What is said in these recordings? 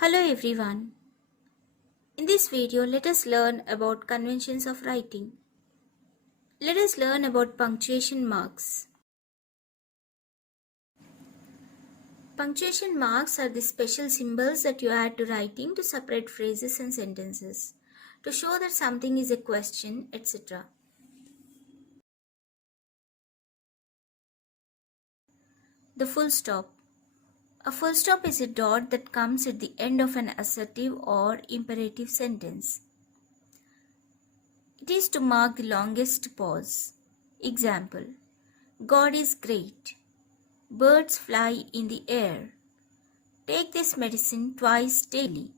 Hello everyone. In this video, let us learn about conventions of writing. Let us learn about punctuation marks. Punctuation marks are the special symbols that you add to writing to separate phrases and sentences, to show that something is a question, etc. The full stop. A full stop is a dot that comes at the end of an assertive or imperative sentence. It is to mark the longest pause. Example: God is great. Birds fly in the air. Take this medicine twice daily.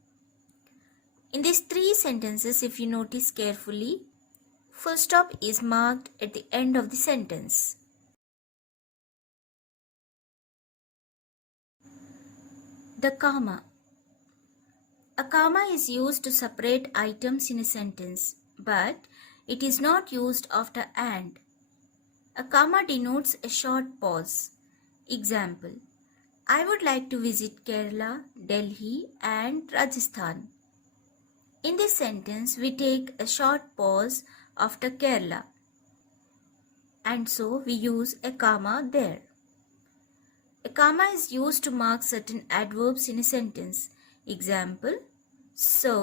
In these three sentences, if you notice carefully, full stop is marked at the end of the sentence. The comma. A comma is used to separate items in a sentence, but it is not used after and. A comma denotes a short pause. Example: I would like to visit Kerala, Delhi, and Rajasthan. In this sentence, we take a short pause after Kerala, and so we use a comma there. A comma is used to mark certain adverbs in a sentence. Example: so,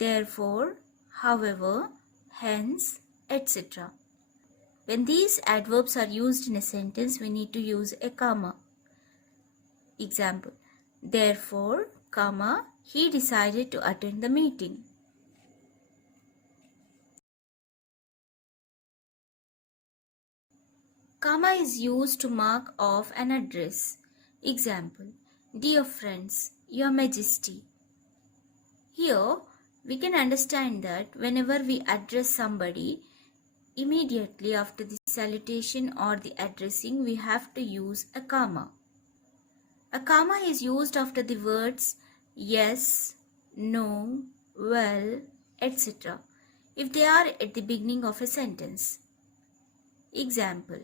therefore, however, hence, etc. When these adverbs are used in a sentence, we need to use a comma. Example: therefore, comma, he decided to attend the meeting. Comma is used to mark off an address. Example: Dear friends, Your Majesty. Here, we can understand that whenever we address somebody, immediately after the salutation or the addressing, we have to use a comma. A comma is used after the words yes, no, well, etc. if they are at the beginning of a sentence. Example: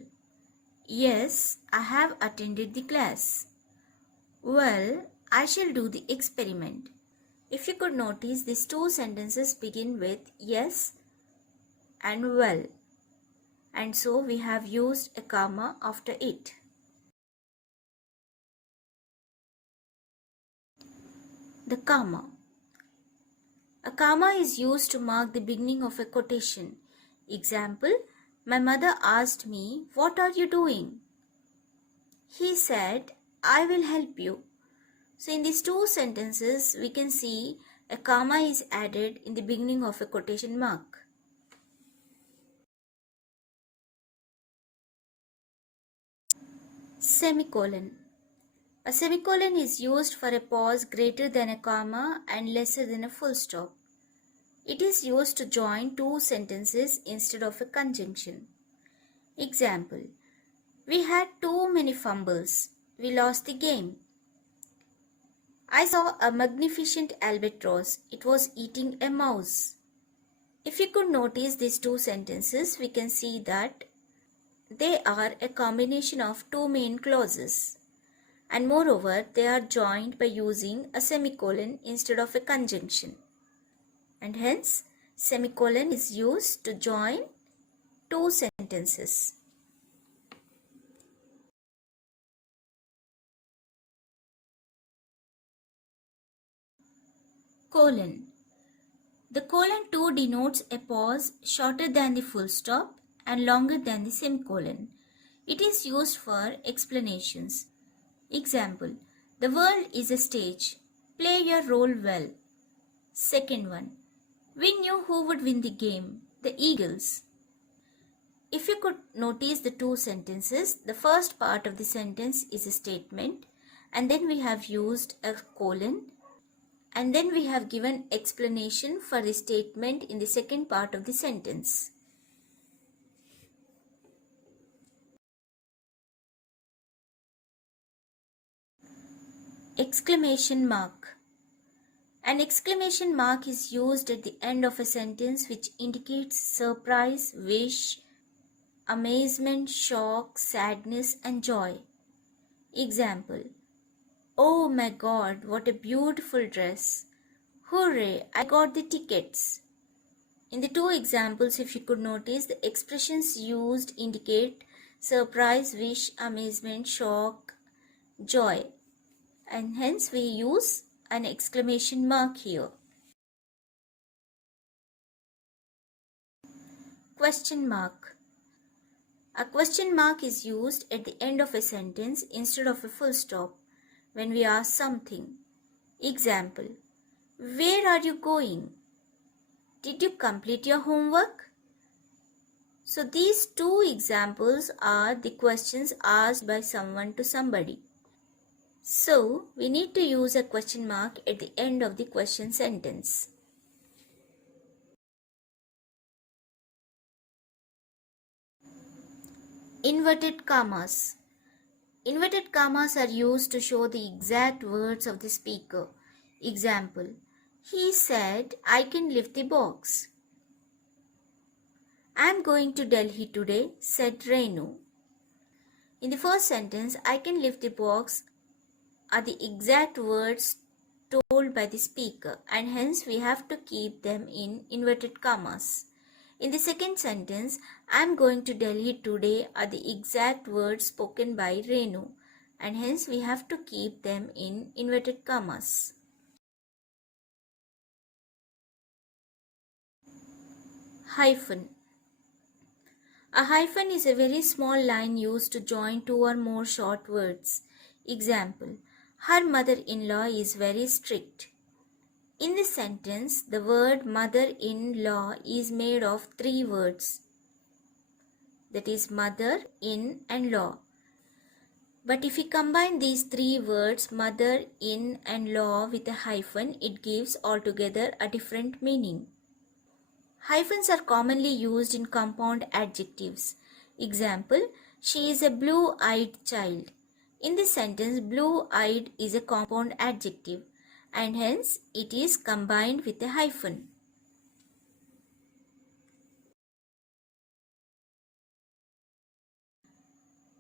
Yes, I have attended the class. Well, I shall do the experiment. If you could notice, these two sentences begin with yes and well, and so we have used a comma after it. The comma. A comma is used to mark the beginning of a quotation. Example: My mother asked me, "What are you doing?" He said, "I will help you." So in these two sentences, we can see a comma is added in the beginning of a quotation mark. Semicolon. A semicolon is used for a pause greater than a comma and lesser than a full stop. It is used to join two sentences instead of a conjunction. Example: We had too many fumbles. We lost the game. I saw a magnificent albatross. It was eating a mouse. If you could notice these two sentences, we can see that they are a combination of two main clauses. And moreover, they are joined by using a semicolon instead of a conjunction. And hence, semicolon is used to join two sentences. Colon. The colon too denotes a pause shorter than the full stop and longer than the semicolon. It is used for explanations. Example: The world is a stage. Play your role well. Second one: We knew who would win the game. The Eagles. If you could notice the two sentences, the first part of the sentence is a statement, and then we have used a colon, and then we have given explanation for the statement in the second part of the sentence. Exclamation mark. An exclamation mark is used at the end of a sentence which indicates surprise, wish, amazement, shock, sadness, and joy. Example: Oh my god, what a beautiful dress. Hooray, I got the tickets. In the two examples, if you could notice, the expressions used indicate surprise, wish, amazement, shock, joy, and hence we use an exclamation mark here. Question mark. A question mark is used at the end of a sentence instead of a full stop when we ask something. Example: where are you going? Did you complete your homework? So these two examples are the questions asked by someone to somebody. So we need to use a question mark at the end of the question sentence. Inverted commas. Inverted commas are used to show the exact words of the speaker. Example: he said, I can lift the box. I am going to Delhi today, said Renu. In the first sentence, I can lift the box are the exact words told by the speaker, and hence we have to keep them in inverted commas. In the second sentence, I am going to Delhi today are the exact words spoken by Renu, and hence we have to keep them in inverted commas. Hyphen. A hyphen is a very small line used to join two or more short words. Example: her mother-in-law is very strict. In this sentence, the word mother-in-law is made of three words. That is mother, in and law. But if we combine these three words, mother, in and law with a hyphen, it gives altogether a different meaning. Hyphens are commonly used in compound adjectives. Example: she is a blue-eyed child. In this sentence, blue-eyed is a compound adjective and hence it is combined with a hyphen.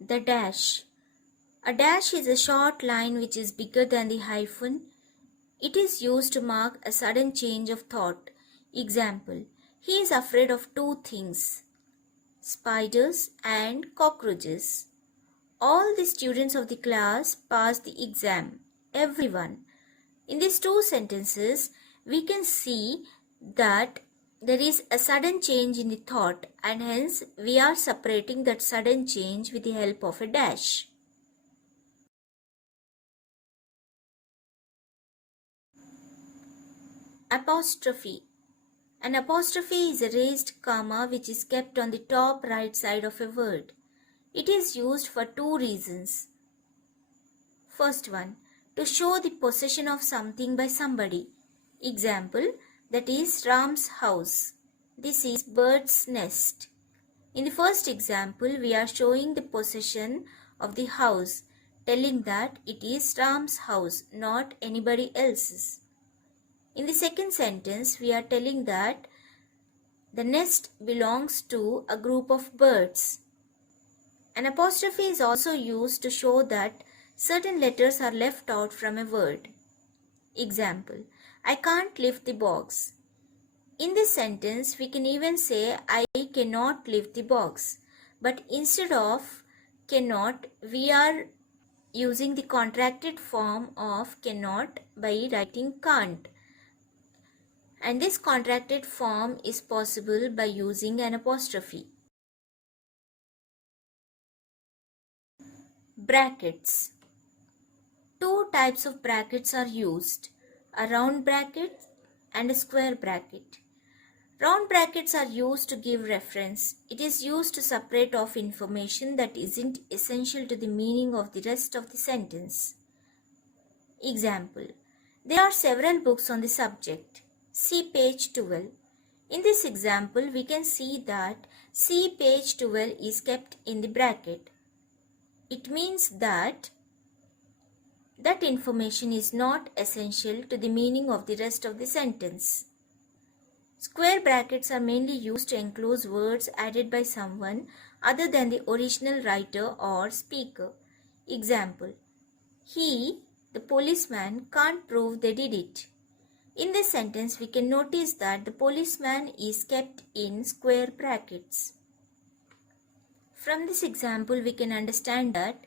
The dash. A dash is a short line which is bigger than the hyphen. It is used to mark a sudden change of thought. Example: he is afraid of two things, spiders and cockroaches. All the students of the class passed the exam. Everyone. In these two sentences, we can see that there is a sudden change in the thought and hence we are separating that sudden change with the help of a dash. Apostrophe. An apostrophe is a raised comma which is kept on the top right side of a word. It is used for two reasons. First one, to show the possession of something by somebody. Example: that is Ram's house. This is bird's nest. In the first example, we are showing the possession of the house, telling that it is Ram's house, not anybody else's. In the second sentence, we are telling that the nest belongs to a group of birds. An apostrophe is also used to show that certain letters are left out from a word. Example: I can't lift the box. In this sentence, we can even say I cannot lift the box. But instead of cannot, we are using the contracted form of cannot by writing can't. And this contracted form is possible by using an apostrophe. Brackets. Two types of brackets are used, a round bracket and a square bracket. Round brackets are used to give reference. It is used to separate off information that isn't essential to the meaning of the rest of the sentence. Example: there are several books on the subject. See page 12. In this example, we can see that see page 12 is kept in the bracket. It means that that information is not essential to the meaning of the rest of the sentence. Square brackets are mainly used to enclose words added by someone other than the original writer or speaker. Example: he, the policeman can't prove they did it. In this sentence, we can notice that the policeman is kept in square brackets. From this example, we can understand that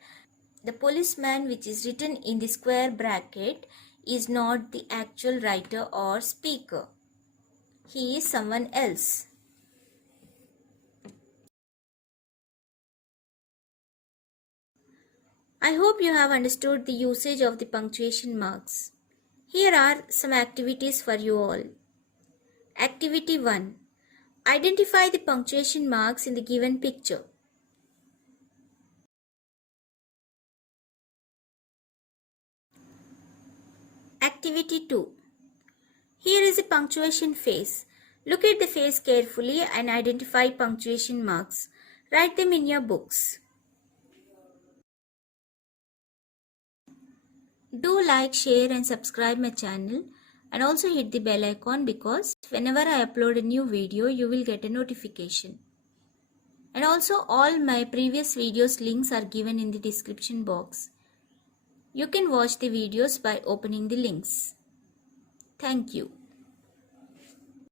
the policeman which is written in the square bracket is not the actual writer or speaker. He is someone else. I hope you have understood the usage of the punctuation marks. Here are some activities for you all. Activity 1. Identify the punctuation marks in the given picture. Activity 2. Here is a punctuation face. Look at the face carefully and identify punctuation marks. Write them in your books. Do like, share and subscribe my channel, and also hit the bell icon because whenever I upload a new video, you will get a notification. And also all my previous videos links are given in the description box. You can watch the videos by opening the links. Thank you.